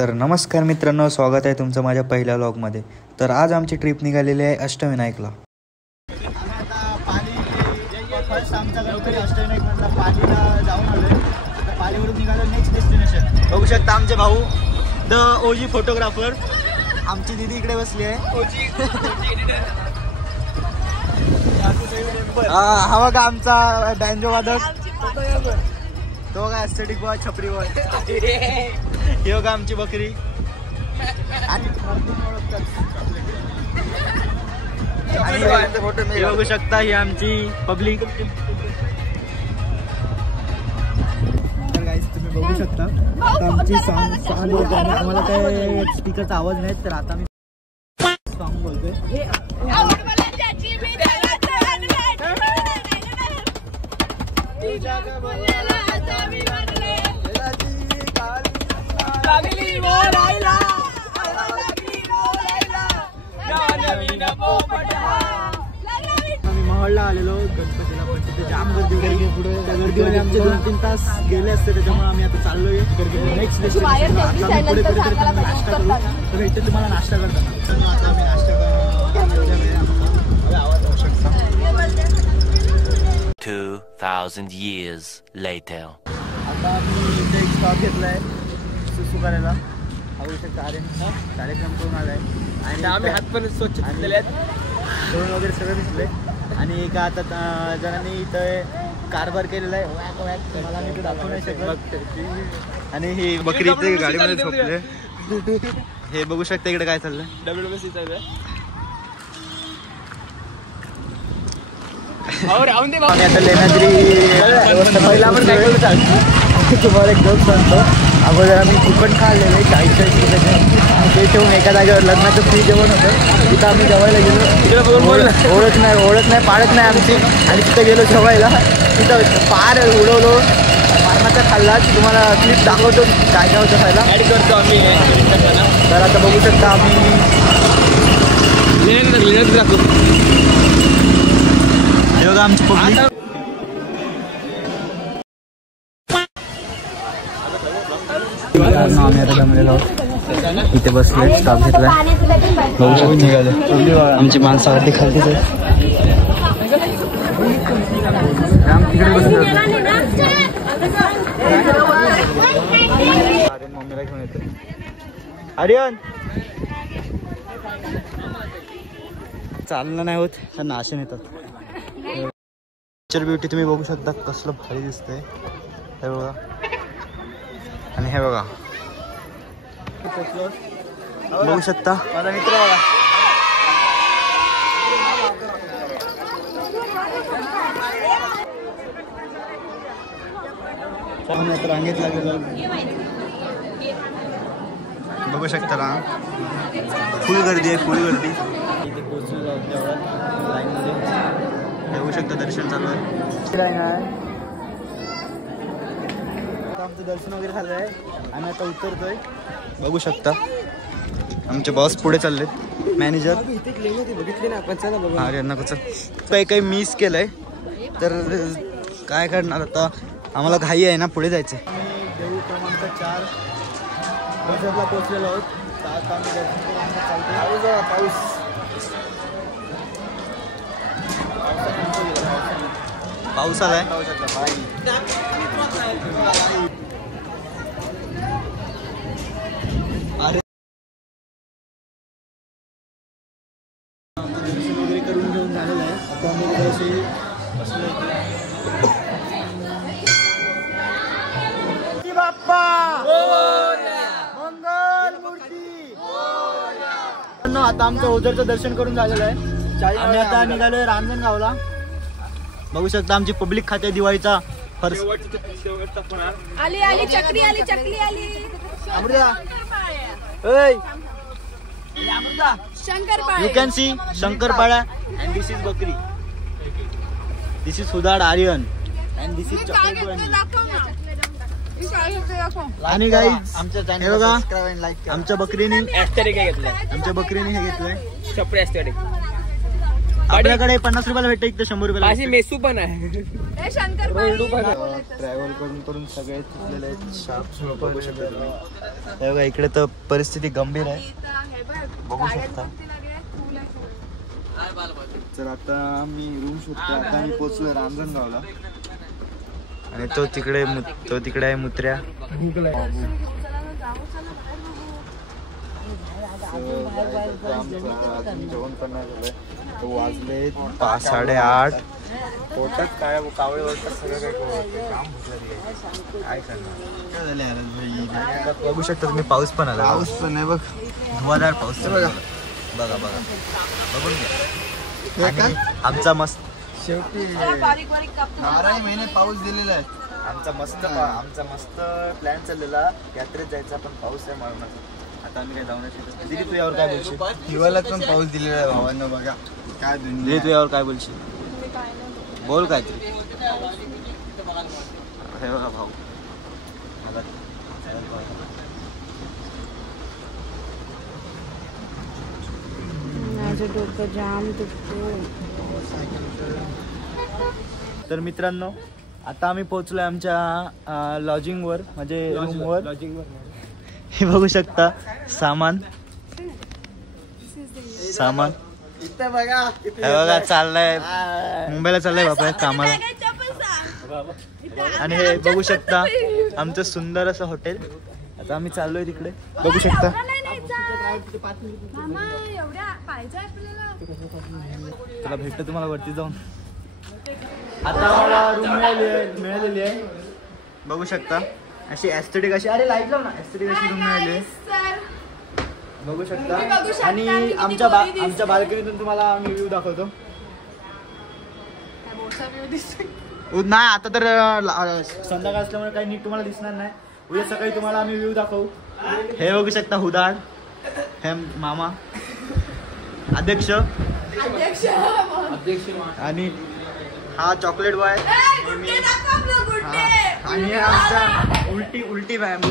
तर नमस्कार मित्रांनो, स्वागत आहे तुमचं माझ्या पहिल्या व्लॉगमध्ये। तर आज आमची ट्रिप निघालेली आहे अष्टविनायकला। पालीवरून निघालो नेक्स्ट डेस्टिनेशन। बघू शकता आमचे भाऊ द ओजी फोटोग्राफर, आमची दीदी इकडे बसली आहे। हा बघा आमचा बँजो वादक, तो काय एस्थेटिक बॉय, छपरी बॉय। ही बघा आमची बकरी आणि बघू शकता ही आमची पब्लिक। तर गाईस तुम्ही बघू शकता आमची सॉन्ग बोलतोय, आम्हाला काय स्पीकरचा आवाज नाही, तर आता मी सॉन्ग बोलतोय। आम्ही महडला आलेलो गणपतीला, पण तिथे जाम गर्दी होती। पुढे त्या गर्दीमध्ये आमचे 2-3 तास गेले असते, त्याच्यामुळे आम्ही आता चाललोय नेक्स्ट डेस्टिनेशन। पुढे कुठेतरी नाश्ता करू, तर इथे तुम्हाला नाश्ता करताना आता आम्ही नाश्ता आवाज होऊ शकता। 2000 years later. आता आम्ही इथे एक स्टॉप घेतलाय सुसू करायला। बघू शकता कार्यक्रम करून आलाय आणि आम्ही हात पण स्वच्छ धुतलेले आहेत, धुवून वगैरे सगळं दिसले। आणि एका आता जणांनी इथं कारभार केलेला आहे, मला मी दाखवू नाही शकत। आणि ही बकरी इथे गाडीमध्ये झोपले। हे बघू शकता इकडे काय चाललंय, WWC चालू आहे। आम्ही आता लेण्याद्री पहिला आपण काय करू तुम्हाला एक दोन सांगतो। अगोदर आम्ही चिकन खाल्लेलं 40-40 रुपयाचे, ते ठेवून एका जागेवर लग्नाचं फ्री जेवण होतं, तिथं आम्ही जेवायला गेलो। ओळख नाही पाळत नाही आमची, आणि तिथं गेलो जेवायला, तिथं पार उडवलो, मारणाचा खाल्ला। तुम्हाला क्लिप दाखवतो काय काय होतं खायला, ॲड करतो आम्ही। तर आता बघू शकता आम्ही बघा आमची पब्लिक। आम्ही आता जमलेलो आहोत, इथे बसले, स्टॉप घेतला, निघाले। आमची माणसं अर्धी खालतीच आहे, तिकडे बसले। मम्मीला घेऊन येतो आर्यन। चालणं नाही होत, त्यांना आशे येतात। नेचर ब्युटी तुम्ही बघू शकता, कसलं भारी दिसतंय हे बघा। आणि हे बघा बघू शकता माझा मित्र बघा। आम्ही आता रांगेत लागलेलो, बघू शकता ना, फुल गर्दी आहे, फुल गर्दी। इथे पोहोचलो लाईनमध्ये, बघू शकता दर्शन चालू आहे। आमचं दर्शन वगैरे झालं आहे, आम्ही आता उतरतोय, बघू शकता आमचे बॉस पुढे चालले, मॅनेजर बघितले ना आपण। चला बघू अरे यांना कसं काही मिस केलंय, तर काय करणार आता, आम्हाला घाई आहे ना, पुढे जायचं आहे। आम्ही देऊ क्रमांक 4 बसला पोहोचलेलो आहोत, आता आम्ही दर्शन करून चालतो। पाऊस पाऊस आलाय, दर्शन वगैरे करून घेऊन झालेलं आहे। आता आम्ही असे बसलो बाप्पा मंगल मूर्ती। आता आमचं ओझरचं दर्शन करून झालेलं आहे, आम्ही आता निघालोय रांजणगावला। बघू शकता आमची पब्लिक खाते दिवाळीचा फर्स्ट आली आली चकली आली, चकली आली, अमृता शंकरपाळ्या, यू कॅन सी शंकरपाळ्या। And this is Bakri, this is Sudhad Aryan, and this is chocolate. आणि गाईज आमच्या चॅनल बघा, आमच्या बकरीने हे घेतलंय छपरी एस्थेटिक। आपल्याकडे 50 रुपयाला भेटतं, इथं 100 रुपयाला। मेसू पण आहे, शंकरपाळी। ट्रॅव्हल करून सगळे चुकलेले आहेत. शाप बघू शकता तुम्ही. हे बघा इकडे तर परिस्थिती गंभीर आहे, बघू शकता. तर आता मी रूम शोधतो. आता आम्ही पोहोचलो रांजणगावला. आणि तो तिकडे आहे मुत्र्या. अजून जेवण करणार झालंय. वाजले 8:30. पोटात काय कावळे वाटतात सगळं काय करणार. बघू शकता तुम्ही, पाऊस पण आला. पाऊस पण आहे बघ, धुवाधार पाऊस. बघा बघा बघून घ्या. आणि आमचा मस्त शेवटी बारीक बारीक कापतो. 12 महिने पाऊस दिलेला आहे. आमचा मस्त प्लॅन चाललेला यात्रेत जायचा, पण पाऊस आहे मारण्याचा. आता आम्ही काय जाऊ नाही शकत. दिदी तू यावर काय बोलशील? हिवाळ्यात पण पाऊस दिलेला आहे भावांना. बघा काय दिदी तू यावर काय बोलशील? बोल काहीतरी. हे बघा भाऊ, माझं डोकं जाम दुखतो. तर मित्रांनो, आता आम्ही पोहोचलोय आमच्या लॉजिंगवर, म्हणजे रूमवर. हे बघू शकता सामान इथं बघा. हे बघा चाललंय, मुंबईला चाललंय बाबा कामाला. आणि हे बघू शकता आमचं सुंदर असं हॉटेल. आता आम्ही चाललोय तिकडे, बघू शकता. तुला भेटतो तुम्हाला वरती जाऊन. आता आम्हाला रूम मिळालेली आहे, बघू शकता. अशी एस्थेटिक अशी, अरे लाईट लाव ना, एस्थेटिक अशी रूम मिळाली आहे, बघू शकता. आणि आमच्या बाल्कनीतून तुम्हाला आम्ही व्ह्यू दाखवतो. नाही आता तर संध्याकाळ असल्यामुळे काही नीट तुम्हाला दिसणार नाही. उद्या सकाळी तुम्हाला आम्ही व्ह्यू दाखवू. हे बघू शकता हुदाड, हे मामा अध्यक्ष, आणि हा चॉकलेट बॉय, आणि आमचा उलटी मॅन.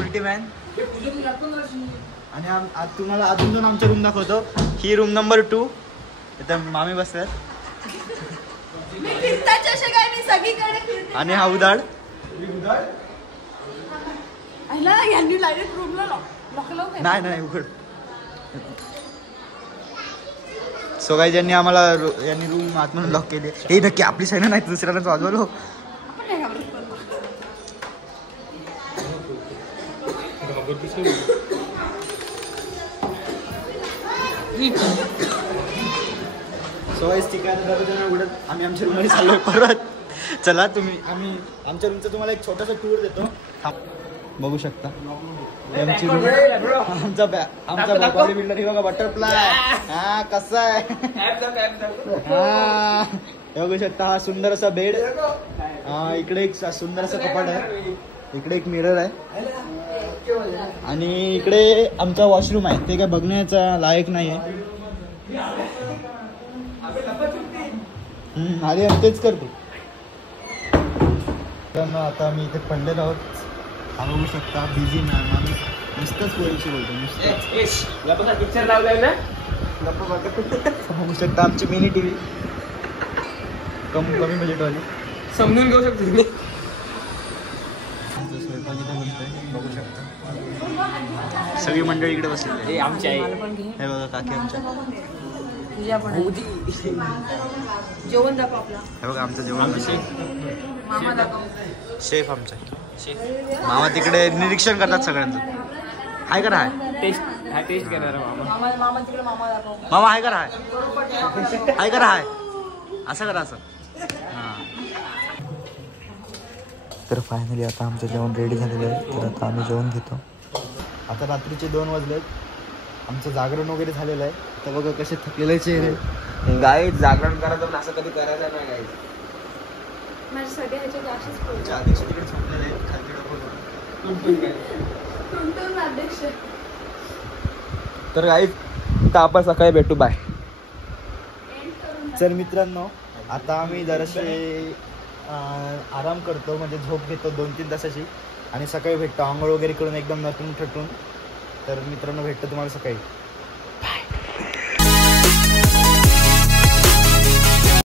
आणि तुम्हाला अजून दोन आमच्या रूम दाखवतो. ही रूम नंबर 2. इथं मामी बसतात. आणि हा उदाड. नाही उघड. सो गाईज, यांनी रूम आतमधून लॉक केले. हे नक्की आपली साईड नाही, दुसऱ्यालाच वाजवलो. सो गाईज, ठीक आहे. उघडत आम्ही आमच्या रूममध्ये चाललोय परत. चला आम्ही आमच्या रूमचं तुम्हाला एक छोटासा टूर देतो. बघू शकता आमची रूम. आमचा बॉडी बिल्डर. हे बघा बटरफ्लाय. हा कसा आहे, हा बघू शकता. हा सुंदर असा बेड. इकडे एक सुंदर असं कपाट आहे. इकडे एक मिरर आहे. आणि इकडे आमचा वॉशरूम आहे. ते काय बघण्याचा लायक नाही आहे. आधी आम्ही तेच करतो. आता आम्ही इथे पडलेलो आहोत. हा बघू शकता बिझी मॅम. आम्ही नुसतंच पोरीशी बोलतो, नुसतं पिक्चर लावलाय ना. बघू शकता आमची मिनी टीव्ही, कमी बजेटवाली, समजून घेऊ शकतो तुम्ही. स्वयंपाक इथे बनतोय, बघू शकता. सगळी मंडळी इकडे बसलेली. आमची आई. हे बघा काकी आमच्या. जेवण दाखव आपला. हे बघा आमचं जेवण. मामा दाखव. शेफ आमचा. मामा तिकडे निरीक्षण करतात सगळ्यांचं. हाय करा, टेस्ट करणार मामा तिकडे मामा दाखव. मामा हाय करा, हाय करा, हाय असं करा, असं. तर फायनली आता आमचं जेवण रेडी झालेलं आहे. तर आता आम्ही जेवण घेतो. आता रात्रीचे 2 वाजलेत. आमचं जागरण वगैरे झालेलं आहे. तर बघा कसे थकलेले चेहरे. गाईत जागरण करायचं पण असं कधी करायचं नाही गाईत. माझ्या सगळ्या ह्याच्यात अशीच अध्यक्ष तिकडे झोपलेले आहेत खालती डोकं. अध्यक्ष. तर गाईत आपण सकाळी भेटू. बाय. तर मित्रांनो, आता आम्ही जरासे आराम करतो, म्हणजे झोप घेतो 2-3 तासाची. आणि सकाळी भेटतो आंघोळ वगैरे करून एकदम नटून ठटून. तर मित्रांनो भेटतो तुम्हाला सकाळी.